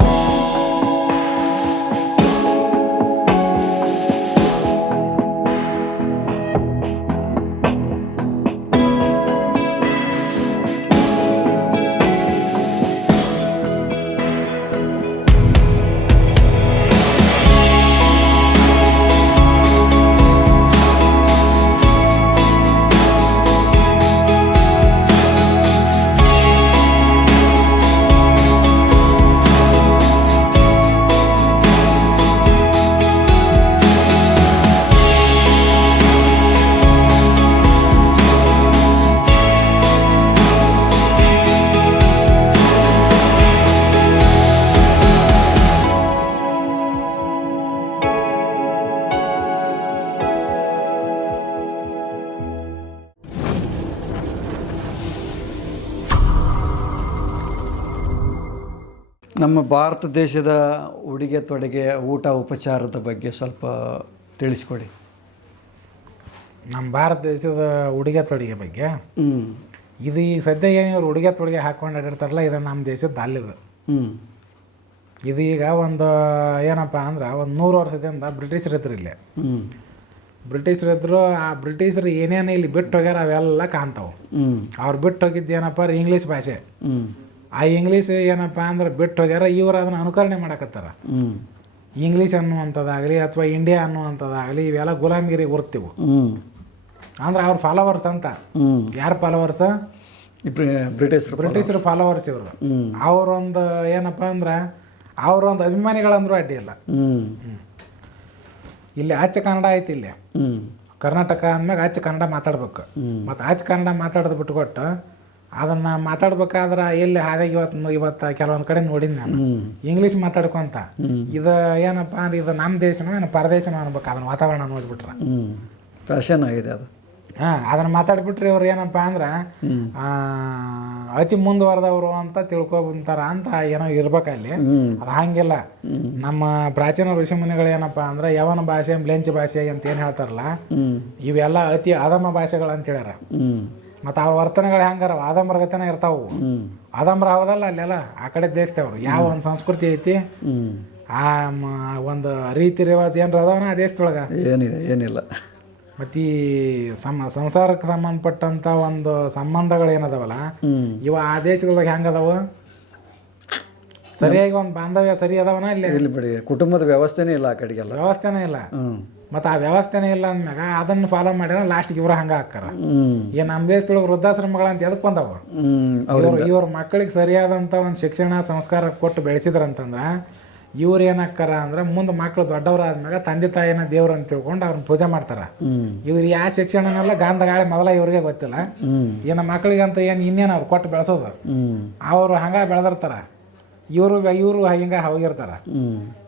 you ನಮ್ಮ ಭಾರತ ದೇಶದ ಉಡುಗೆ ತೊಡುಗೆ ಊಟ ಉಪಚಾರದ ಬಗ್ಗೆ ಸ್ವಲ್ಪ ತಿಳಿಸ್ಕೊಡಿ ನಮ್ಮ ಭಾರತ ದೇಶದ ಉಡುಗೆ ತೊಡುಗೆ ಬಗ್ಗೆ ಇದು ಈ ಸದ್ಯ ಏನು ಉಡುಗೆ ತೊಡುಗೆ ಹಾಕ್ಕೊಂಡು ಅಡಿರ್ತಾರಲ್ಲ ಇದು ನಮ್ಮ ದೇಶದ ಅಲ್ಲಿ ಹ್ಞೂ ಇದು ಈಗ ಒಂದು ಏನಪ್ಪ ಅಂದ್ರೆ ಒಂದು ನೂರು ವರ್ಷದಿಂದ ಬ್ರಿಟಿಷರು ಇದ್ರು ಇಲ್ಲಿ ಹ್ಞೂ ಬ್ರಿಟಿಷರಿದ್ರು ಆ ಬ್ರಿಟಿಷರು ಏನೇನು ಇಲ್ಲಿ ಬಿಟ್ಟು ಹೋಗ್ಯಾರ ಅವೆಲ್ಲ ಕಾಣ್ತಾವ್ ಅವ್ರು ಬಿಟ್ಟು ಹೋಗಿದ್ದು ಇಂಗ್ಲೀಷ್ ಭಾಷೆ ಆ ಇಂಗ್ಲೀಷ್ ಏನಪ್ಪ ಅಂದ್ರೆ ಬಿಟ್ಟು ಹೋಗ್ಯಾರ ಇವರು ಅದನ್ನ ಅನುಕರಣೆ ಮಾಡಕತ್ತಾರ ಇಂಗ್ಲೀಷ್ ಅನ್ನುವಂಥದ್ದಾಗಲಿ ಅಥವಾ ಇಂಡಿಯಾ ಅನ್ನುವಂಥದ್ದಾಗಲಿ ಇವೆಲ್ಲ ಗುಲಾಮಗಿರಿ ಗುರ್ತಿವು ಅಂದ್ರೆ ಅವ್ರ ಫಾಲೋವರ್ಸ್ ಅಂತ ಯಾರ ಫಾಲೋವರ್ಸ್ ಬ್ರಿಟಿಷರು ಬ್ರಿಟಿಷರು ಫಾಲೋವರ್ಸ್ ಇವರು ಅವರೊಂದು ಏನಪ್ಪ ಅಂದ್ರೆ ಅವರೊಂದು ಅಭಿಮಾನಿಗಳಂದ್ರೂ ಅಡ್ಡಿ ಇಲ್ಲ ಇಲ್ಲಿ ಆಚೆ ಕನ್ನಡ ಆಯ್ತು ಇಲ್ಲಿ ಕರ್ನಾಟಕ ಅಂದಮ್ಯಾಗ ಆಚೆ ಕನ್ನಡ ಮಾತಾಡ್ಬೇಕು ಮತ್ತು ಆಚೆ ಕನ್ನಡ ಮಾತಾಡೋದು ಬಿಟ್ಕೊಟ್ಟು ಅದನ್ನ ಮಾತಾಡ್ಬೇಕಾದ್ರೆ ಎಲ್ಲಿ ಹಾದಿಯಾಗಿ ಇವತ್ತು ಇವತ್ತು ಕೆಲವೊಂದು ಕಡೆ ನೋಡಿದ್ ನಾನು ಇಂಗ್ಲಿಷ್ ಮಾತಾಡ್ಕೊಂತ ಇದು ಏನಪ್ಪ ಅಂದ್ರೆ ಇದು ನಮ್ಮ ದೇಶನೋ ಏನು ಪರದೇಶನೋ ಅನ್ಬೇಕು ಅದನ್ನ ವಾತಾವರಣ ನೋಡಿಬಿಟ್ರೆ ಫ್ಯಾಷನ್ ಆಗಿದೆ ಅದು ಹಾಂ ಅದನ್ನು ಮಾತಾಡ್ಬಿಟ್ರೆ ಇವ್ರು ಏನಪ್ಪ ಅಂದ್ರೆ ಅತಿ ಮುಂದುವರೆದವರು ಅಂತ ತಿಳ್ಕೊಬಂತಾರ ಅಂತ ಏನೋ ಇರ್ಬೇಕಲ್ಲಿ ಅದು ಹಂಗಿಲ್ಲ ನಮ್ಮ ಪ್ರಾಚೀನ ಋಷಿಮುನಿಗಳು ಏನಪ್ಪ ಅಂದ್ರೆ ಯವನ ಭಾಷೆ ಲೆಂಚ್ ಭಾಷೆ ಅಂತ ಏನು ಹೇಳ್ತಾರಲ್ಲ ಇವೆಲ್ಲ ಅತಿ ಅಧಮ ಭಾಷೆಗಳು ಅಂತ ಹೇಳ್ಯಾರ ಮತ್ತು ಅವ್ರ ವರ್ತನೆಗಳು ಹೆಂಗಾರ ಗತನ ಇರ್ತಾವು ಆದಂಬರ ಅವದಲ್ಲ ಅಲ್ಲೆಲ್ಲ ಆ ಕಡೆ ದೇರ್ತೇವ್ರು ಯಾವ ಒಂದು ಸಂಸ್ಕೃತಿ ಐತಿ ಆ ಒಂದು ರೀತಿ ರಿವಾಜ್ ಏನ್ರ ಅದಾವನ ಆ ದೇಶದೊಳಗೆ ಏನಿದೆ ಏನಿಲ್ಲ ಮತ್ತು ಈ ಸಮ ಸಂಸಾರಕ್ಕೆ ಸಂಬಂಧಪಟ್ಟಂಥ ಒಂದು ಸಂಬಂಧಗಳು ಏನದಾವಲ್ಲ ಇವ ಆ ದೇಶದೊಳಗೆ ಹೆಂಗದಾವು ಸರಿಯಾಗಿ ಒಂದು ಬಾಂಧವ್ಯ ಸರಿ ಅದಾವನ ಇಲ್ಲಿ ಬಿಡಿ ಕುಟುಂಬದ ವ್ಯವಸ್ಥೆನೇ ಇಲ್ಲ ಆ ಕಡೆಗೆಲ್ಲ ವ್ಯವಸ್ಥೆನೇ ಇಲ್ಲ ಮತ್ತು ಆ ವ್ಯವಸ್ಥೆನೇ ಇಲ್ಲ ಅಂದ್ಮ್ಯಾಗ ಅದನ್ನು ಫಾಲೋ ಮಾಡಿದ್ರೆ ಲಾಸ್ಟಿಗೆ ಇವ್ರ ಹಂಗೆ ಹಾಕಾರ ಏನು ನಮ್ಮ ದೇಶದೊಳಗೆ ವೃದ್ಧಾಶ್ರಮಗಳಂತ ಅಂತ ಎದಕ್ಕೆ ಬಂದವ ಇವ್ರ ಇವ್ರ ಮಕ್ಕಳಿಗೆ ಸರಿಯಾದಂತ ಒಂದು ಶಿಕ್ಷಣ ಸಂಸ್ಕಾರ ಕೊಟ್ಟು ಬೆಳೆಸಿದ್ರಂತಂದ್ರೆ ಇವ್ರು ಏನಾಕ್ಕಾರ ಅಂದ್ರೆ ಮುಂದೆ ಮಕ್ಕಳು ದೊಡ್ಡವರಾದ್ಮ್ಯಾಗ ತಂದೆ ತಾಯಿನ ದೇವ್ರು ಅಂತ ತಿಳ್ಕೊಂಡು ಅವ್ರನ್ನ ಪೂಜೆ ಮಾಡ್ತಾರ ಇವ್ರು ಯಾವ ಶಿಕ್ಷಣನೆಲ್ಲ ಗಾಂಧಗಾಳಿ ಮೊದಲ ಇವ್ರಿಗೆ ಗೊತ್ತಿಲ್ಲ ಮಕ್ಳಿಗೆ ಅಂತ ಏನು ಇನ್ನೇನ ಅವ್ರು ಕೊಟ್ಟು ಬೆಳೆಸೋದು ಅವರು ಹಂಗ ಬೆಳೆದಿರ್ತಾರ ಇವರು ಇವರು ಹಿಂಗೆ ಹೋಗಿರ್ತಾರೆ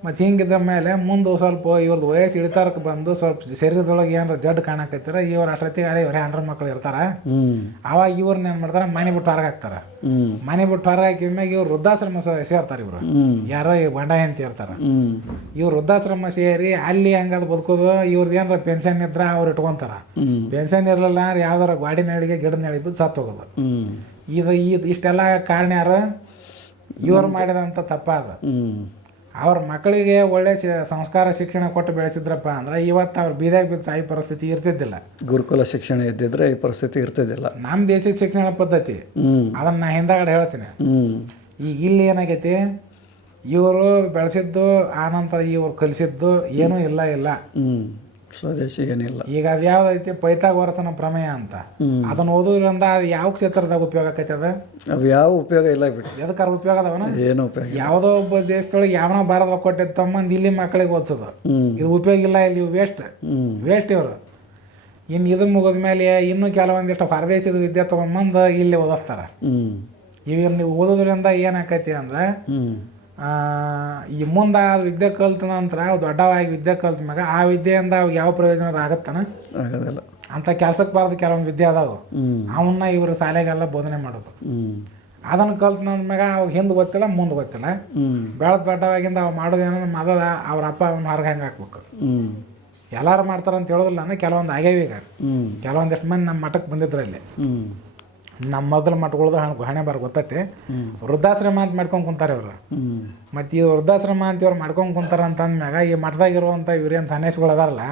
ಮತ್ತು ಹಿಂಗಿದ್ದ ಮೇಲೆ ಮುಂದೆ ಸ್ವಲ್ಪ ಇವ್ರದ್ದು ವಯಸ್ಸು ಇಳಿತಾರಕ್ಕೆ ಬಂದು ಸ್ವಲ್ಪ ಶರೀರದೊಳಗೆ ಏನಾರ ಜಡ್ ಕಾಣಕತ್ತಾರೆ ಇವ್ರು ಅಷ್ಟೊತ್ತಿ ಅರೆ ಇವ್ರ ಹ್ಯಾಂಡ್ರ ಮಕ್ಳು ಇರ್ತಾರೆ ಅವಾಗ ಇವ್ರನ್ನ ಏನು ಮಾಡ್ತಾರೆ ಮನೆ ಬಿಟ್ಟು ಹೊರಗೆ ಹಾಕ್ತಾರೆ ಮನೆ ಬಿಟ್ಟು ಹೊರಗೆ ಹಾಕಿದ ಮ್ಯಾಗ ಇವ್ರು ವೃದ್ಧಾಶ್ರಮ ಸೇರ್ತಾರೆ ಇವರು ಯಾರೋ ಗಂಡ ಅಂತ ಇರ್ತಾರೆ ಇವ್ರು ವೃದ್ಧಾಶ್ರಮ ಸೇರಿ ಅಲ್ಲಿ ಹೆಂಗದು ಬದುಕೋದು ಇವ್ರದ್ದು ಏನಾರ ಪೆನ್ಷನ್ ಇದ್ರೆ ಅವ್ರು ಇಟ್ಕೊಂತಾರ ಪೆನ್ಷನ್ ಇರಲಿಲ್ಲ ಯಾವ್ದಾರ ಗಾಡಿ ನಡಿಗೆ ಗಿಡ ನಡಿಗೆ ಸತ್ತು ಹೋಗೋದು ಇದು ಇದು ಇಷ್ಟೆಲ್ಲ ಕಾರಣ ಯಾರು ಇವರು ಮಾಡಿದಂಥ ತಪ್ಪ ಅದು ಅವ್ರ ಮಕ್ಕಳಿಗೆ ಒಳ್ಳೆ ಸಂಸ್ಕಾರ ಶಿಕ್ಷಣ ಕೊಟ್ಟು ಬೆಳೆಸಿದ್ರಪ್ಪ ಅಂದ್ರೆ ಇವತ್ತು ಅವ್ರು ಬೀದಾಗ ಬಿದ್ದ ಸಾಯಿ ಪರಿಸ್ಥಿತಿ ಇರ್ತಿದ್ದಿಲ್ಲ ಗುರುಕುಲ ಶಿಕ್ಷಣ ಇದ್ದಿದ್ರೆ ಈ ಪರಿಸ್ಥಿತಿ ಇರ್ತಿದ್ದಿಲ್ಲ ನಮ್ಮ ದೇಶದ ಶಿಕ್ಷಣ ಪದ್ಧತಿ ಅದನ್ನ ನಾ ಹಿಂದಾಗಡೆ ಹೇಳ್ತೀನಿ ಈಗ ಇಲ್ಲಿ ಏನಾಗೈತಿ ಇವರು ಬೆಳೆಸಿದ್ದು ಆ ನಂತರ ಇವರು ಕಲಿಸಿದ್ದು ಏನೂ ಇಲ್ಲ ಇಲ್ಲ ಸ್ವದೇಶಿ ಏನಿಲ್ಲ ಈಗ ಅದು ಯಾವ ಐತಿ ಪೈತಾಗೋರಸನ ಪ್ರಮೇಯ ಅಂತ ಅದನ್ನ ಓದೋದ್ರಿಂದ ಅದು ಯಾವ ಕ್ಷೇತ್ರದಾಗ ಉಪಯೋಗ ಆಕೈತಿ ಅದ ಅವು ಯಾವ ಉಪಯೋಗ ಇಲ್ಲ ಬಿಡಿ ಎದಕ್ಕಾರ ಉಪಯೋಗ ಅದವನ ಏನು ಉಪಯೋಗ ಯಾವುದೋ ಒಬ್ಬ ದೇಶದೊಳಗೆ ಯಾವನ ಭಾರತ ಕೊಟ್ಟಿದ್ದ ತಮ್ಮಂದು ಇಲ್ಲಿ ಮಕ್ಕಳಿಗೆ ಓದ್ಸೋದು ಇದು ಉಪಯೋಗ ಇಲ್ಲ ಇಲ್ಲಿ ವೇಸ್ಟ್ ವೇಸ್ಟ್ ಇವರು ಇನ್ನು ಇದು ಮುಗಿದ ಮೇಲೆ ಇನ್ನೂ ಕೆಲವೊಂದಿಷ್ಟು ಹೊರದೇಶದ ವಿದ್ಯೆ ತೊಗೊಂಬಂದು ಇಲ್ಲಿ ಓದಿಸ್ತಾರ ಇವಾಗ ನೀವು ಓದೋದ್ರಿಂದ ಏನಾಕೈತಿ ಅಂದ್ರೆ ಈ ಮುಂದೆ ಆ ವಿದ್ಯೆ ಕಲ್ತ ನಂತರ ದೊಡ್ಡವಾಗಿ ವಿದ್ಯೆ ಕಲ್ತ ಮ್ಯಾಗ ಆ ವಿದ್ಯೆಯಿಂದ ಅವಾಗ ಯಾವ ಪ್ರಯೋಜನ ಆಗತ್ತಾನ ಆಗೋದಿಲ್ಲ ಅಂತ ಕೆಲ್ಸಕ್ಕೆ ಬಾರದು ಕೆಲವೊಂದು ವಿದ್ಯೆ ಅದಾವು ಅವನ್ನ ಇವರು ಶಾಲೆಗೆಲ್ಲ ಬೋಧನೆ ಮಾಡೋದು ಅದನ್ನ ಕಲ್ತ ನಂದ್ಮ್ಯಾಗ ಮ್ಯಾಗ ಅವಾಗ ಹಿಂದೆ ಗೊತ್ತಿಲ್ಲ ಮುಂದೆ ಗೊತ್ತಿಲ್ಲ ಬೆಳೆದ ದೊಡ್ಡವಾಗಿಂದ ಅವ್ ಮಾಡೋದೇನೋ ಮೊದಲ ಅವ್ರ ಅಪ್ಪ ಅವನ ಮಾರ್ಗ ಹಂಗೆ ಹಾಕ್ಬೇಕು ಎಲ್ಲಾರು ಮಾಡ್ತಾರಂತ ಹೇಳೋದಿಲ್ಲ ಅಂದ್ರೆ ಕೆಲವೊಂದು ಆಗ್ಯಾವ ಈಗ ಕೆಲವೊಂದಿಷ್ಟು ಮಂದಿ ನಮ್ಮ ಮಠಕ್ಕೆ ಬಂದಿದ್ರಲ್ಲಿ ನಮ್ಮ ಮೊದಲು ಮಟ್ಕೊಳ್ದು ಹಣ ಹಣೆ ಬರ ಗೊತ್ತೈತಿ ವೃದ್ಧಾಶ್ರಮ ಅಂತ ಮಾಡ್ಕೊಂಡು ಕುಂತಾರೆ ಇವರು ಮತ್ತು ಈ ವೃದ್ಧಾಶ್ರಮ ಅಂತ ಇವ್ರು ಮಾಡ್ಕೊಂಡು ಕುಂತಾರ ಅಂದ್ಮ್ಯಾಗ ಈ ಮಠದಾಗಿರುವಂಥ ಇವ್ರೇನು ಸನ್ಯಾಸಿಗಳು ಅದಾರಲ್ಲ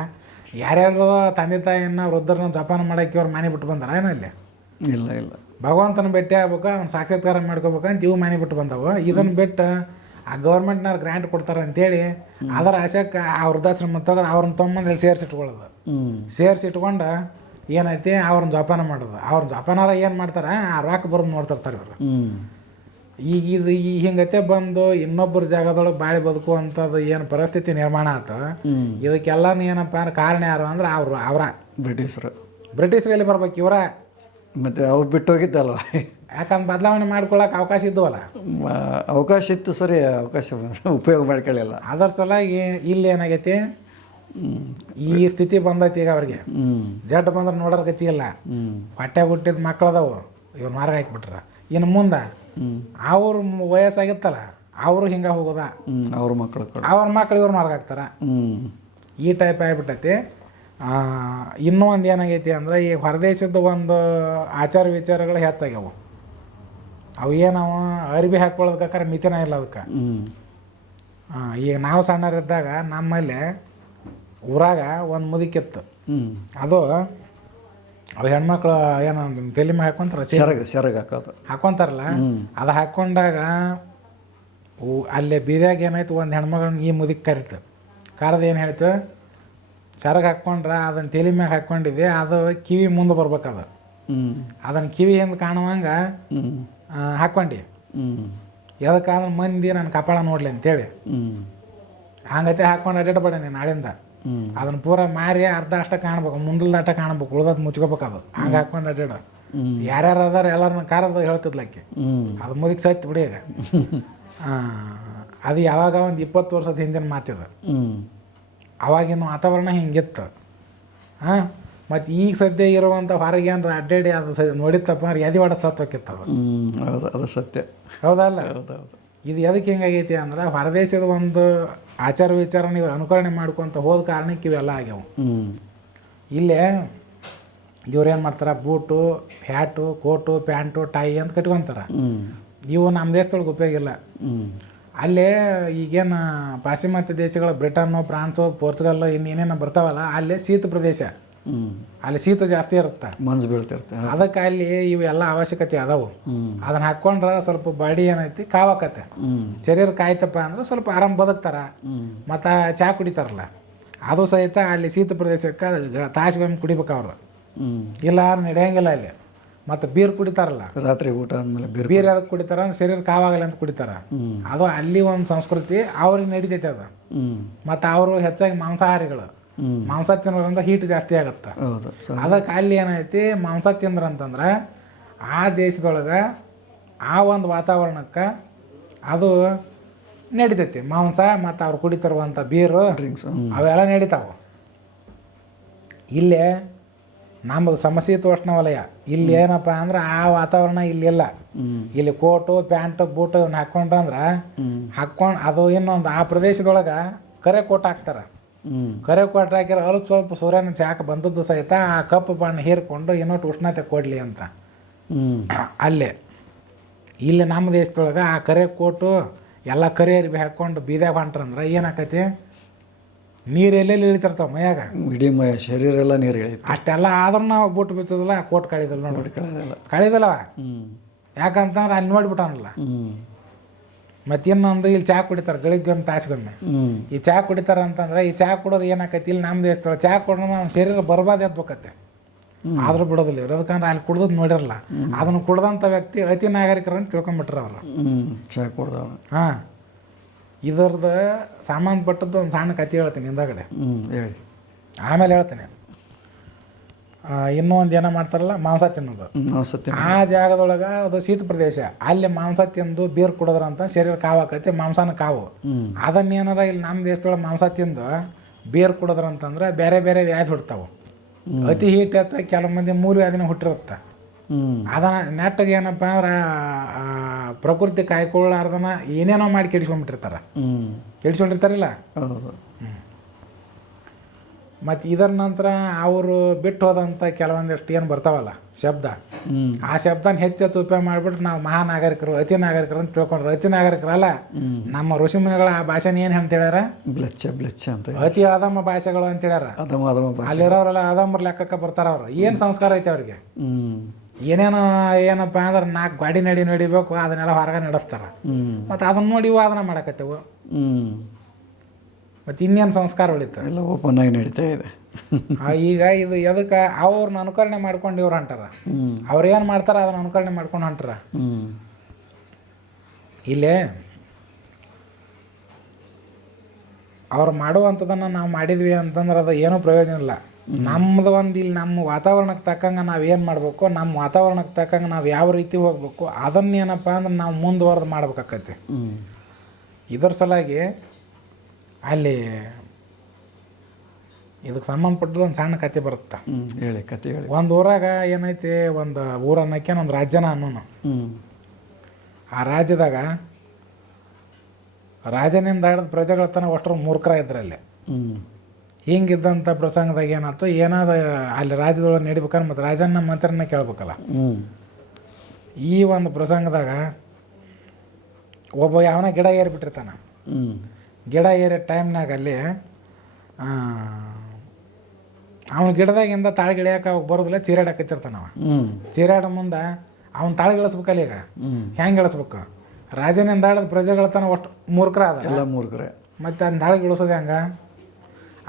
ಯಾರ್ಯಾರು ತಂದೆ ತಾಯಿಯನ್ನ ವೃದ್ಧರನ್ನ ಜಪಾನ ಮಾಡಾಕ ಇವ್ರು ಮನೆ ಬಿಟ್ಟು ಬಂದಾರ ಇಲ್ಲಿ ಇಲ್ಲ ಇಲ್ಲ ಭಗವಂತನ ಭೇಟಿ ಆಗ್ಬೇಕು ಅವ್ನ ಸಾಕ್ಷಾತ್ಕಾರ ಮಾಡ್ಕೋಬೇಕು ಅಂತ ಇವು ಮನೆ ಬಿಟ್ಟು ಬಂದವು ಇದನ್ನು ಬಿಟ್ಟು ಆ ಗೌರ್ಮೆಂಟ್ನವ್ರು ಗ್ರಾಂಟ್ ಕೊಡ್ತಾರೆ ಅಂತೇಳಿ ಅದರ ಆಸೆಕ್ಕೆ ಆ ವೃದ್ಧಾಶ್ರಮ ತೊಗೊಂಡು ಅವ್ರನ್ನ ತೊಂಬಂದ್ರೆ ಇಲ್ಲಿ ಸೇರಿಸಿಟ್ಕೊಂಡು ಏನೈತಿ ಅವ್ರನ್ನ ಜೋಪಾನ ಮಾಡೋದು ಅವ್ರ ಜೋಪಾನಾರ ಏನು ಮಾಡ್ತಾರೆ ಆ ರಾಕ್ ಬರೋದು ನೋಡ್ತಿರ್ತಾರೆ ಇವರು ಈಗ ಇದು ಈ ಹಿಂಗತೆ ಬಂದು ಇನ್ನೊಬ್ಬರ ಜಾಗದೊಳಗೆ ಬಾಳಿ ಬದುಕುವಂಥದ್ದು ಏನು ಪರಿಸ್ಥಿತಿ ನಿರ್ಮಾಣ ಆಯ್ತು ಇದಕ್ಕೆಲ್ಲ ಏನಪ್ಪ ಅಂದ್ರೆ ಕಾರಣ ಯಾರು ಅಂದ್ರೆ ಅವರು ಅವರ ಬ್ರಿಟಿಷರು ಬ್ರಿಟಿಷರು ಎಲ್ಲಿ ಬರ್ಬೇಕು ಇವರ ಮತ್ತೆ ಅವ್ರು ಬಿಟ್ಟು ಹೋಗಿದ್ದಲ್ವ ಯಾಕಂದ್ರೆ ಬದಲಾವಣೆ ಮಾಡ್ಕೊಳ್ಳೋಕೆ ಅವಕಾಶ ಇದ್ದವಲ್ಲ ಅವಕಾಶ ಇತ್ತು ಸರಿ ಅವಕಾಶ ಉಪಯೋಗ ಮಾಡ್ಕೊಳ್ಳಿಲ್ಲ ಅದರ ಸಲ ಇಲ್ಲಿ ಏನಾಗೈತಿ ಈ ಸ್ಥಿತಿ ಬಂದೈತಿ ಈಗ ಅವ್ರಿಗೆ ಜಡ್ ಬಂದ್ರೆ ನೋಡೋರ ಗತಿ ಇಲ್ಲ ಹೊಟ್ಟೆ ಹುಟ್ಟಿದ ಮಕ್ಳು ಅದಾವು ಇವ್ರು ಮಾರ್ಗ ಹಾಕ್ಬಿಟ್ರ ಇನ್ನು ಮುಂದೆ ಅವ್ರ ವಯಸ್ಸಾಗಿತ್ತಲ್ಲ ಅವರು ಹಿಂಗ ಹೋಗೋದ ಅವ್ರ ಮಕ್ಕಳು ಅವ್ರ ಮಕ್ಳು ಇವ್ರು ಮಾರ್ಗ ಹಾಕ್ತಾರ ಈ ಟೈಪ್ ಆಗಿಬಿಟ್ಟೈತಿ ಇನ್ನೂ ಒಂದು ಏನಾಗೈತಿ ಅಂದ್ರೆ ಈ ಹೊರದೇಶದ ಒಂದು ಆಚಾರ ವಿಚಾರಗಳು ಹೆಚ್ಚಾಗ್ಯಾವು ಅವು ಏನವು ಅರಿವಿ ಹಾಕ್ಕೊಳ್ಳೋದಕ್ಕಾರೆ ಮಿತಿನ ಇಲ್ಲ ಅದಕ್ಕೆ ಈಗ ನಾವು ಸಣ್ಣರಿದ್ದಾಗ ನಮ್ಮಲ್ಲಿ ಊರಾಗ ಒಂದು ಮುದಿಕಿತ್ತು ಅದು ಅವು ಹೆಣ್ಮಕ್ಳು ಏನೋ ತಲೆ ಹಾಕೊಂತಾರ ಹಾಕೊಂತಾರಲ್ಲ ಅದು ಹಾಕೊಂಡಾಗ ಅಲ್ಲೇ ಬೀದಿಯಾಗ ಏನಾಯ್ತು ಒಂದು ಹೆಣ್ಮಗಳನ್ನ ಈ ಮುದಿಕ್ ಕರಿತು ಕರೆದು ಏನು ಹೇಳ್ತು ಸರಗ ಹಾಕ್ಕೊಂಡ್ರೆ ಅದನ್ನ ತೆಲಿ ಮ್ಯಾಗ ಹಾಕ್ಕೊಂಡಿದ್ದೆ ಅದು ಕಿವಿ ಮುಂದೆ ಬರ್ಬೇಕದು ಅದನ್ನು ಕಿವಿ ಹಿಂದೆ ಕಾಣುವಂಗ ಹಾಕೊಂಡಿ ಯಾವ್ದಕ್ಕಾದ್ರೆ ಮಂದಿ ನಾನು ಕಪಾಳ ನೋಡ್ಲಿ ಅಂತೇಳಿ ಹಂಗತೆ ಹಾಕ್ಕೊಂಡು ಅಡ್ಡಾಡಬೇಡ ನೀನು ನಾಳಿಂದ ಅದನ್ನ ಪೂರಾ ಮಾರಿ ಅರ್ಧ ಅಷ್ಟ ಕಾಣ್ಬೇಕು ಮುಂದಲ್ದ ಕಾಣಬೇಕು ಕಾಣ್ಬೇಕು ಉಳ್ದದ್ ಮುಚ್ಕೋಬೇಕು ಅದು ಹಂಗೆ ಹಾಕೊಂಡು ಅಡ್ಡಾಡ ಯಾರ್ಯಾರು ಅದಾರ ಎಲ್ಲಾರನ್ನ ಕಾರದ ಹೇಳ್ತಿದ್ಲಕ್ಕೆ ಅದು ಮುದಿಗೆ ಸತ್ತು ಬಿಡಿ ಈಗ ಅದು ಯಾವಾಗ ಒಂದು ಇಪ್ಪತ್ತು ವರ್ಷದ ಹಿಂದಿನ ಮಾತಿದ ಅವಾಗಿನ ವಾತಾವರಣ ಹಿಂಗಿತ್ತು ಹಾಂ ಮತ್ತು ಈಗ ಸದ್ಯ ಇರುವಂಥ ಹೊರಗೆ ಏನಾರ ಅಡ್ಡಾಡಿ ಅದು ಸ ನೋಡಿತ್ತಪ್ಪ ಯಾದಿ ಒಡ ಸತ್ ಹೋಗಿತ್ತು ಹೌದು ಅದು ಸತ್ಯ ಹೌದೌದು ಇದು ಎದಕ್ಕೆ ಹೆಂಗಾಗೈತಿ ಅಂದ್ರೆ ಹೊರದೇಶದ ಒಂದು ಆಚಾರ ವಿಚಾರ ನೀವು ಅನುಕರಣೆ ಮಾಡ್ಕೊಂತ ಹೋದ ಕಾರಣಕ್ಕೆ ಇವೆಲ್ಲ ಆಗ್ಯಾವ ಇಲ್ಲೇ ಏನ್ ಮಾಡ್ತಾರೆ boot hat coat pant tie ಅಂತ ಕಟ್ಕೊಂತಾರ ಇವು ನಮ್ಮ ದೇಶದೊಳಗೆ ಉಪಯೋಗ ಇಲ್ಲ ಅಲ್ಲೇ ಈಗೇನು ಪಾಶ್ಚಿಮಾತ್ಯ ದೇಶಗಳು ಬ್ರಿಟನ್ನು ಫ್ರಾನ್ಸು ಪೋರ್ಚುಗಲ್ಲು ಇನ್ನೇನೇನೋ ಬರ್ತಾವಲ್ಲ ಅಲ್ಲೇ ಶೀತ ಪ್ರದೇಶ ಅಲ್ಲಿ ಶೀತ ಜಾಸ್ತಿ ಇರುತ್ತೆ ಮಂಜು ಬೀಳ್ತಿರುತ್ತೆ ಅದಕ್ಕೆ ಅಲ್ಲಿ ಇವೆಲ್ಲ ಅವಶ್ಯಕತೆ ಅದಾವು ಅದನ್ನ ಹಾಕೊಂಡ್ರ ಸ್ವಲ್ಪ ಬಾಡಿ ಏನೈತಿ ಕಾವಾಕತೆ ಶರೀರ ಕಾಯ್ತಪ್ಪ ಅಂದ್ರೆ ಸ್ವಲ್ಪ ಆರಾಮ್ ಬದುಕ್ತಾರ ಮತ್ತ ಚಾ ಕುಡಿತಾರಲ್ಲ ಅದು ಸಹಿತ ಅಲ್ಲಿ ಶೀತ ಪ್ರದೇಶಕ್ಕೆ ತಾಸಿಗೊಮ್ಮೆ ಕುಡಿಬೇಕು ಅವ್ರು ಇಲ್ಲ ನಡೆಯಂಗಿಲ್ಲ ಅಲ್ಲಿ ಮತ್ತೆ ಬೀರ್ ಕುಡಿತಾರಲ್ಲ ರಾತ್ರಿ ಊಟ ಆದ್ಮೇಲೆ ಬೀರ್ ಬೀರ್ ಯಾವ್ದು ಕುಡಿತಾರ ಶರೀರ ಕಾವಾಗಲ್ಲ ಅಂತ ಕುಡಿತಾರ ಅದು ಅಲ್ಲಿ ಒಂದು ಸಂಸ್ಕೃತಿ ಅವ್ರಿಗೆ ನಡೀತೈತೆ ಅದು ಮತ್ತು ಅವರು ಹೆಚ್ಚಾಗಿ ಮಾಂಸಾಹಾರಿಗಳು ಮಾಂಸ ತಿನ್ನೋದ್ರಿಂದ ಹೀಟ್ ಜಾಸ್ತಿ ಆಗತ್ತೆ ಅದಕ್ಕೆ ಅಲ್ಲಿ ಏನೈತಿ ಮಾಂಸ ತಿಂದ್ರ ಅಂತಂದ್ರೆ ಆ ದೇಶದೊಳಗೆ ಆ ಒಂದು ವಾತಾವರಣಕ್ಕೆ ಅದು ನಡಿತೈತಿ ಮಾಂಸ ಮತ್ತು ಅವ್ರು ಕುಡಿತಿರುವಂಥ ಬೀರು ಡ್ರಿಂಕ್ಸ್ ಅವೆಲ್ಲ ನಡೀತಾವೆ ಇಲ್ಲೇ ನಮ್ಮದು ಸಮಶೀತೋಷ್ಣ ವಲಯ ಇಲ್ಲಿ ಏನಪ್ಪ ಅಂದ್ರೆ ಆ ವಾತಾವರಣ ಇಲ್ಲಿ ಇಲ್ಲ ಇಲ್ಲಿ ಕೋಟು ಪ್ಯಾಂಟ್ ಬೂಟ್ ಇವನ್ನ ಅಂದ್ರೆ ಹಾಕ್ಕೊಂಡು ಅದು ಇನ್ನೊಂದು ಆ ಪ್ರದೇಶದೊಳಗೆ ಕರೆ ಕೋಟ್ ಹಾಕ್ತಾರೆ ಕರೆ ಕೊಟ್ಟರೆ ಹಾಕಿರ ಅಲ್ಪ್ ಸ್ವಲ್ಪ ಸೂರ್ಯನ ಚಾಕ ಬಂದದ್ದು ಸಹಿತ ಆ ಕಪ್ಪು ಬಣ್ಣ ಹೀರ್ಕೊಂಡು ಇನ್ನೊಟ್ಟು ಉಷ್ಣತೆ ಕೊಡಲಿ ಅಂತ ಅಲ್ಲೇ ಇಲ್ಲಿ ನಮ್ಮ ದೇಶದೊಳಗೆ ಆ ಕರೆ ಕೊಟ್ಟು ಎಲ್ಲ ಕರಿ ಅರಿವಿ ಹಾಕ್ಕೊಂಡು ಬೀದಾಗ ಬಂಟ್ರಂದ್ರೆ ಏನಾಕತಿ ನೀರು ಎಲ್ಲೆಲ್ಲಿ ಇಳಿತಿರ್ತಾವ ಮೈಯಾಗ ಇಡೀ ಮಯ ಶರೀರ ಎಲ್ಲ ನೀರು ಇಳಿತು ಅಷ್ಟೆಲ್ಲ ಆದ್ರೂ ನಾವು ಬುಟ್ಟು ಬಿಚ್ಚೋದಿಲ್ಲ ಕೋಟ್ ಕಳಿದಿಲ್ಲ ನೋಡಿ ಕಳಿದಿಲ್ಲ ಕಳಿದಿಲ್ಲವ ಯಾಕಂತಂದ್ರೆ ಅಲ್ಲಿ ನೋಡ್ಬಿಟ್ಟಾನಲ್ಲ ಇನ್ನೊಂದು ಇಲ್ಲಿ ಚಹಾ ಕುಡಿತಾರೆ ಗಳಿಗೆ ಒಂದು ತಾಸಿಗೊಮ್ಮೆ ಈ ಚಹಾ ಕುಡಿತಾರ ಅಂತಂದ್ರೆ ಈ ಚಹಾ ಕುಡೋದು ಏನಾಕೈತಿ ಇಲ್ಲಿ ನಮ್ದು ಇರ್ತವೆ ಚಹಾ ಕುಡಿದ್ರೆ ನಮ್ಮ ಶರೀರ ಬರ್ಬಾದ್ ಎದ್ಬೇಕತ್ತೆ ಆದ್ರೂ ಬಿಡೋದಿಲ್ಲ ಇರೋದಕ್ಕಂದ್ರೆ ಅಲ್ಲಿ ಕುಡ್ದದ್ ನೋಡಿರಲ್ಲ ಅದನ್ನು ಕುಡ್ದಂಥ ವ್ಯಕ್ತಿ ಅತಿ ಅಂತ ತಿಳ್ಕೊಂಬಿಟ್ರ ಅವ್ರು ಚಹಾ ಕುಡ್ದ ಹಾಂ ಇದರದ ಪಟ್ಟದ್ದು ಒಂದು ಸಣ್ಣ ಕತೆ ಹೇಳ್ತೀನಿ ಹಿಂದಾಗಡೆ ಹೇಳಿ ಆಮೇಲೆ ಹೇಳ್ತೇನೆ ಇನ್ನೂ ಒಂದು ಏನೋ ಮಾಡ್ತಾರಲ್ಲ ಮಾಂಸ ತಿನ್ನೋದು ಆ ಜಾಗದೊಳಗ ಅದು ಶೀತ ಪ್ರದೇಶ ಅಲ್ಲಿ ಮಾಂಸ ತಿಂದು ಬೀರ್ ಕುಡಿದ್ರಂತ ಶರೀರ ಕಾವಾಕತಿ ಮಾಂಸನ ಕಾವು ಅದನ್ನೇನಾರ ಇಲ್ಲಿ ನಮ್ಮ ದೇಶದೊಳಗೆ ಮಾಂಸ ತಿಂದು ಬೀರ್ ಕುಡಿದ್ರಂತಂದ್ರೆ ಬೇರೆ ಬೇರೆ ವ್ಯಾಧಿ ಹುಡ್ತಾವು ಅತಿ ಹೀಟ್ ಹೆಚ್ಚ ಕೆಲವು ಮಂದಿ ಮೂರು ವ್ಯಾಧಿನ ಹುಟ್ಟಿರುತ್ತೆ ಅದನ್ನ ನೆಟ್ಟಗೆ ಏನಪ್ಪ ಅಂದ್ರೆ ಪ್ರಕೃತಿ ಕಾಯ್ಕೊಳ್ಳಾರ್ದನ ಏನೇನೋ ಮಾಡಿ ಕೆಡಿಸ್ಕೊಂಡ್ಬಿಟ್ಟಿರ್ತಾರೆ ಕೆಡಿಸ್ಕೊಂಡಿರ್ತಾರಿಲ್ಲ ಮತ್ತು ಇದರ ನಂತರ ಅವರು ಬಿಟ್ಟು ಹೋದಂಥ ಕೆಲವೊಂದಿಷ್ಟು ಏನು ಬರ್ತಾವಲ್ಲ ಶಬ್ದ ಆ ಶಬ್ದನ ಹೆಚ್ಚೆಚ್ಚು ಉಪಯೋಗ ಮಾಡಿಬಿಟ್ಟು ನಾವು ಮಹಾನಾಗರಿಕರು ಅತಿ ನಾಗರಿಕರು ಅಂತ ತಿಳ್ಕೊಂಡ್ರು ಅತಿ ನಾಗರಿಕರಲ್ಲ ನಮ್ಮ ಋಷಿ ಆ ಭಾಷೆನ ಏನು ಅಂತ ಹೇಳ್ಯಾರ ಬ್ಲಚ್ಚ ಬ್ಲಚ್ಚ ಅಂತ ಅತಿ ಆದಮ ಭಾಷೆಗಳು ಅಂತ ಹೇಳ್ಯಾರ ಅಲ್ಲಿರೋರೆಲ್ಲ ಆದಮ್ರ ಲೆಕ್ಕಕ್ಕೆ ಬರ್ತಾರ ಅವರು ಏನು ಸಂಸ್ಕಾರ ಐತೆ ಅವ್ರಿಗೆ ಏನೇನೋ ಏನಪ್ಪ ಅಂದ್ರೆ ನಾಲ್ಕು ಗಾಡಿ ನಡಿ ನಡಿಬೇಕು ಅದನ್ನೆಲ್ಲ ಹೊರಗೆ ನಡೆಸ್ತಾರ ಮತ್ತು ಅದನ್ನ ನೋಡಿ ವಾದನ ಮಾಡಕತ್ತೇವು ಮತ್ತು ಇನ್ನೇನು ಸಂಸ್ಕಾರ ಉಳಿತ ಎಲ್ಲ ಓಪನ್ ಆಗಿ ನಡೀತಾ ಇದೆ ಈಗ ಇದು ಎದಕ್ಕೆ ಅವ್ರನ್ನ ಅನುಕರಣೆ ಮಾಡ್ಕೊಂಡು ಇವ್ರು ಹಂಟಾರ ಅವ್ರು ಏನು ಮಾಡ್ತಾರ ಅದನ್ನ ಅನುಕರಣೆ ಮಾಡ್ಕೊಂಡು ಹೊಂಟಾರ ಇಲ್ಲೇ ಅವ್ರು ಮಾಡುವಂಥದ್ದನ್ನು ನಾವು ಮಾಡಿದ್ವಿ ಅಂತಂದ್ರೆ ಅದು ಏನೂ ಪ್ರಯೋಜನ ಇಲ್ಲ ನಮ್ದು ಒಂದು ಇಲ್ಲಿ ನಮ್ಮ ವಾತಾವರಣಕ್ಕೆ ತಕ್ಕಂಗೆ ನಾವು ಏನು ಮಾಡಬೇಕು ನಮ್ಮ ವಾತಾವರಣಕ್ಕೆ ತಕ್ಕಂಗೆ ನಾವು ಯಾವ ರೀತಿ ಹೋಗ್ಬೇಕು ಅದನ್ನೇನಪ್ಪ ಅಂದ್ರೆ ನಾವು ಮುಂದುವರೆದು ಮಾಡ್ಬೇಕಾಕೈತಿ ಇದರ ಸಲುವಾಗಿ ಅಲ್ಲಿ ಇದಕ್ಕೆ ಸಂಬಂಧಪಟ್ಟದ್ದು ಒಂದು ಸಣ್ಣ ಕತೆ ಬರುತ್ತೆ ಹೇಳಿ ಕತೆ ಹೇಳಿ ಒಂದು ಊರಾಗ ಏನೈತಿ ಒಂದು ಊರ ಅನ್ನಕ್ಕೆ ಒಂದು ರಾಜ್ಯನ ಅನ್ನೋನು ಆ ರಾಜ್ಯದಾಗ ರಾಜನಿಂದ ಹಿಡಿದು ಪ್ರಜೆಗಳ ತನಕ ಅಷ್ಟರ ಮೂರ್ಖರ ಇದ್ರಲ್ಲಿ ಹಿಂಗಿದ್ದಂಥ ಪ್ರಸಂಗದಾಗ ಏನಾಯ್ತು ಏನಾದ ಅಲ್ಲಿ ರಾಜ್ಯದೊಳಗೆ ನಡಿಬೇಕಾದ್ರೆ ಮತ್ತು ರಾಜನ ಮಂತ್ರನ ಕೇಳ್ಬೇಕಲ್ಲ ಈ ಒಂದು ಪ್ರಸಂಗದಾಗ ಒಬ್ಬ ಯಾವನ ಗಿಡ ಏರ್ಬಿಟ್ಟಿರ್ತಾನೆ ಗಿಡ ಏರೋ ಟೈಮ್ನಾಗ ಅಲ್ಲಿ ಅವ್ನ ಗಿಡದಾಗಿಂದ ತಾಳ್ಗಿಳಿಯಾಕ ಅವಾಗ ಬರೋದಿಲ್ಲ ಚೀರಾಡಕತ್ತಿರ್ತಾನವ ಚೀರಾಡ ಮುಂದೆ ಅವ್ನು ತಾಳ್ಗಿಳಿಸ್ಬೇಕಲ್ಲ ಈಗ ಹೆಂಗ್ ಇಳಿಸ್ಬೇಕು ರಾಜನಿಂದ ಪ್ರಜೆಗಳ ಪ್ರಜೆಗಳತನ ಒಟ್ಟು ಮೂರ್ಖರ ಅದ ಎಲ್ಲ ಮತ್ತೆ ಮತ್ತು ಅದನ್ನ ದಾಳಿಗೆ ಇಳಿಸೋದು ಹೆಂಗೆ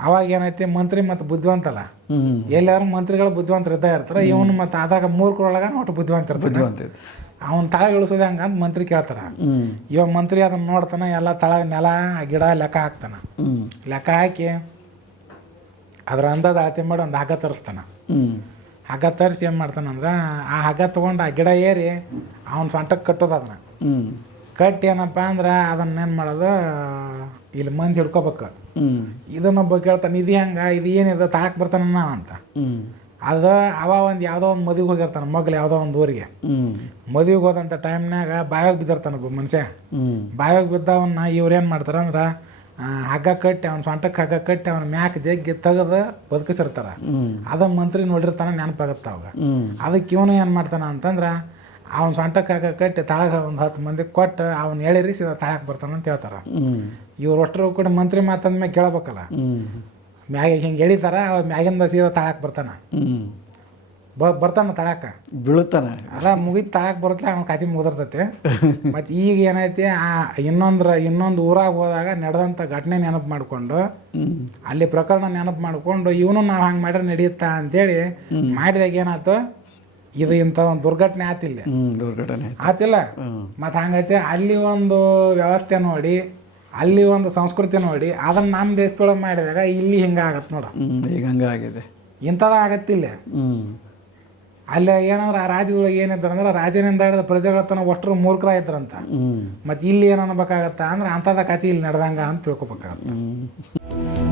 ಅವಾಗ ಏನೈತಿ ಮಂತ್ರಿ ಮತ್ತು ಬುದ್ಧಿವಂತಲ್ಲ ಎಲ್ಲಾರು ಮಂತ್ರಿಗಳು ಬುದ್ಧಿವಂತರು ಇರ್ತಾರೆ ಇವನು ಮತ್ತು ಆದಾಗ ಮೂರ್ಖರೊಳಗ ಒಟ್ಟು ಬುದ್ಧಿವಂತ ಇರ್ತಾರೆ ಅವನ ತಳಗಿಳಿಸೋದು ಹಂಗೆ ಅಂತ ಮಂತ್ರಿ ಕೇಳ್ತಾರ ಇವಾಗ ಮಂತ್ರಿ ಅದನ್ನ ನೋಡ್ತಾನ ಎಲ್ಲ ತಳ ನೆಲ ಗಿಡ ಲೆಕ್ಕ ಹಾಕ್ತಾನ ಲೆಕ್ಕ ಹಾಕಿ ಅದ್ರ ಅಂದಾಜು ಅಳತೆ ಮಾಡಿ ಒಂದು ಹಗ್ಗ ತರಿಸ್ತಾನೆ ಹಗ್ಗ ತರಿಸಿ ಏನು ಮಾಡ್ತಾನಂದ್ರ ಆ ಹಗ್ಗ ತಗೊಂಡು ಆ ಗಿಡ ಏರಿ ಅವನ್ ಸೊಂಟಕ್ಕೆ ಕಟ್ಟೋದು ಅದನ್ನ ಕಟ್ಟಿ ಏನಪ್ಪ ಅಂದ್ರೆ ಏನ್ ಮಾಡೋದು ಇಲ್ಲಿ ಮಂದಿ ಹಿಡ್ಕೋಬೇಕು ಇದನ್ನೊಬ್ಬ ಕೇಳ್ತಾನೆ ಇದು ಹೆಂಗೆ ಇದು ಏನಿದೆ ತಾಕ್ ಬರ್ತಾನ ಅಂತ ಅದ ಅವ ಒಂದು ಯಾವುದೋ ಒಂದು ಮದುವೆಗೆ ಹೋಗಿರ್ತಾನೆ ಮಗ್ಲು ಯಾವುದೋ ಒಂದು ಊರಿಗೆ ಮದುವೆಗೆ ಹೋದಂಥ ಟೈಮ್ನಾಗ ಬಾಯಾಗ ಬಿದ್ದಿರ್ತಾನ ಒಬ್ಬ ಮನುಷ್ಯ ಬಾಯಾಗ ಬಿದ್ದವನ್ನ ಇವ್ರೇನು ಮಾಡ್ತಾರೆ ಅಂದ್ರೆ ಹಗ್ಗ ಕಟ್ಟಿ ಅವ್ನ ಸೊಂಟಕ್ಕೆ ಹಗ್ಗ ಕಟ್ಟಿ ಅವ್ನ ಮ್ಯಾಕ್ ಜಗ್ಗಿ ತೆಗೆದು ಬದುಕಿಸಿರ್ತಾರ ಅದ ಮಂತ್ರಿ ನೋಡಿರ್ತಾನ ನೆನಪಾಗತ್ತ ಅವಾಗ ಅದಕ್ಕೆ ಇವನು ಏನು ಮಾಡ್ತಾನ ಅಂತಂದ್ರೆ ಅವ್ನ ಸೊಂಟಕ್ಕೆ ಹಗ್ಗ ಕಟ್ಟಿ ತಳಗ ಒಂದು ಹತ್ತು ಮಂದಿ ಕೊಟ್ಟು ಅವ್ನು ಹೇಳಿರಿ ಸೀದಾ ತಾಳಕ್ಕೆ ಬರ್ತಾನ ಅಂತ ಹೇಳ್ತಾರ ಇವ್ರು ಅಷ್ಟರು ಕೂಡ ಮಂತ್ರಿ ಮಾತಂದ್ಮೇಲೆ ಕೇಳಬೇಕಲ್ಲ ಮ್ಯಾಗೆ ಹಿಂಗೆ ಎಳಿತಾರ ಅವ ಮ್ಯಾಗಿಂದ ಸೀದಾ ತಳಕ್ಕೆ ಬರ್ತಾನ ಬ ಬರ್ತಾನ ತಳಕ್ಕೆ ಬೀಳುತ್ತಾನೆ ಅಲ್ಲ ಮುಗಿದ ತಳಕ್ಕೆ ಬರುತ್ತೆ ಅವ್ನ ಕತೆ ಮುಗಿದಿರ್ತೈತಿ ಮತ್ತು ಈಗ ಏನೈತಿ ಆ ಇನ್ನೊಂದ್ರ ಇನ್ನೊಂದು ಊರಾಗ ಹೋದಾಗ ನಡೆದಂಥ ಘಟನೆ ನೆನಪು ಮಾಡಿಕೊಂಡು ಅಲ್ಲಿ ಪ್ರಕರಣ ನೆನಪು ಮಾಡಿಕೊಂಡು ಇವನು ನಾವು ಹಂಗೆ ಮಾಡ್ರೆ ನಡೆಯುತ್ತಾ ಅಂತೇಳಿ ಮಾಡಿದಾಗ ಏನಾಯ್ತು ಇದು ಇಂಥ ಒಂದು ದುರ್ಘಟನೆ ಆತಿಲ್ಲ ದುರ್ಘಟನೆ ಆತಿಲ್ಲ ಮತ್ತು ಹಂಗೈತೆ ಅಲ್ಲಿ ಒಂದು ವ್ಯವಸ್ಥೆ ನೋಡಿ ಅಲ್ಲಿ ಒಂದು ಸಂಸ್ಕೃತಿ ನೋಡಿ ಅದನ್ನ ನಮ್ಮ ದೇಶದೊಳಗೆ ಮಾಡಿದಾಗ ಇಲ್ಲಿ ಹಿಂಗೆ ಆಗತ್ತೆ ನೋಡ್ರಿ ಈಗ ಹಂಗಾಗಿದೆ ಇಂಥದ್ದು ಆಗತ್ತಿಲ್ಲ ಅಲ್ಲಿ ಏನಂದ್ರೆ ಆ ರಾಜ್ಯದೊಳಗೆ ಏನಿದ್ರು ಅಂದ್ರೆ ರಾಜನಿಂದ ಹಿಡಿದ ಪ್ರಜೆಗಳ ತನ ಒಷ್ಟರು ಮೂರ್ಖರ ಇದ್ರಂತ ಮತ್ತು ಇಲ್ಲಿ ಏನು ಅಂದ್ರೆ ಅಂಥದ ಕತೆ ಇಲ್ಲಿ ನಡೆದಂಗ ಅಂತ ತಿಳ್ಕೊಬೇಕಾಗತ್ತೆ